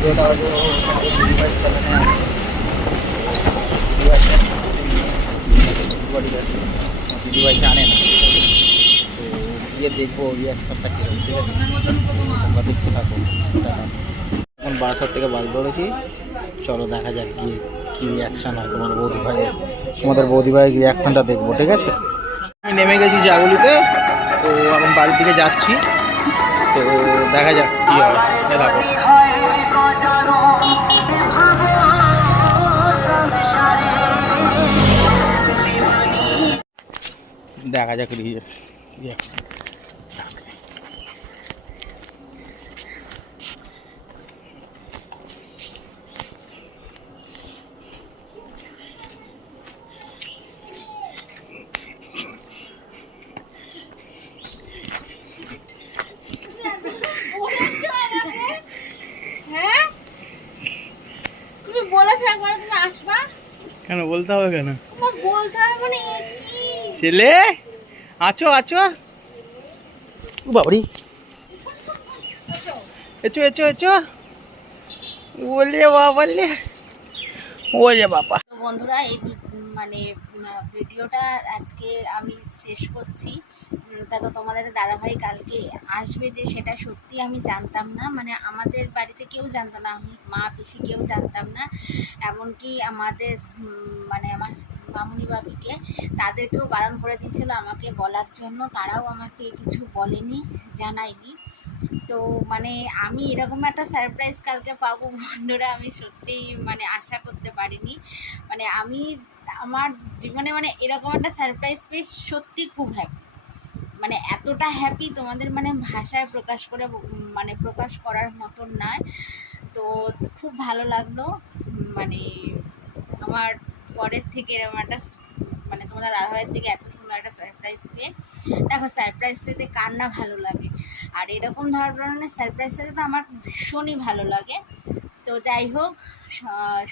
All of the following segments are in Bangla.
ভিডিওটা হয়তো দিদিভাই চ্যানেলে দিদিভাই জানে না, তো গিয়ে দেখবো রিয়াকশনটা কীরকম, ঠিক আছে? তোমরা দেখতে থাকো। এখন বারাসাত থেকে বাস ধরেছি, চলো দেখা যাক গিয়ে কী রিয়াকশান হয় তোমার বৌদি ভাইয়ের, তোমাদের বৌদি ভাইয়ের রিয়াকশানটা দেখবো, ঠিক আছে? আমি নেমে গেছি জাগুলিতে, তো এখন বাড়ির দিকে যাচ্ছি, তো দেখা যাক কী হয়। দেখো দেখা যাক রিয়াকশান। কেন বলতে হবে, কেন বলতে হবে? মানে ছেলে আছো আছো, বাবরি এচো এচো এচো, বলে বাবা, ওলে বাবা। বন্ধুরা, এই মানে ভিডিওটা আজকে আমি শেষ করছি। তা তো তোমাদের দাদাভাই কালকে আসবে যে সেটা সত্যি আমি জানতাম না, মানে আমাদের বাড়িতে কেউ জানতো না, আমি মা পিসি কেউ জানতাম না, এমনকি আমাদের মানে আমার মামুনি বাবিকে তাদেরকেও বারণ করে দিয়েছিল আমাকে বলার জন্য, তারাও আমাকে কিছু বলেনি, জানায়নি। তো মানে আমি এরকম একটা সারপ্রাইজ কালকে পাবো বন্ধুরা, আমি সত্যিই মানে আশা করতে পারিনি। মানে আমি আমার জীবনে মানে এরকম একটা সারপ্রাইজ পেয়ে সত্যি খুব হ্যাপি, মানে এতটা হ্যাপি তোমাদের মানে ভাষায় প্রকাশ করে মানে প্রকাশ করার মতন নয়। তো খুব ভালো লাগলো, মানে আমার পরের থেকে এরকম একটা মানে তোমাদের দাদাভাইয়ের থেকে এত সুন্দর একটা সারপ্রাইজ পেয়ে, দেখো সারপ্রাইজ পেতে কার না ভালো লাগে, আর এরকম ধরনের সারপ্রাইজ পেতে তো আমার ভীষণই ভালো লাগে। তো যাই হোক,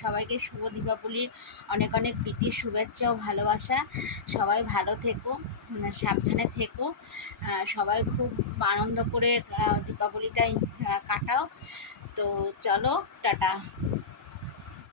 সবাইকে শুভ দীপাবলির অনেক অনেক প্রীতি, শুভেচ্ছা ও ভালোবাসা। সবাই ভালো থেকো, সাবধানে থেকো, সবাই খুব আনন্দ করে দীপাবলিটাই কাটাও। তো চলো, টাটা।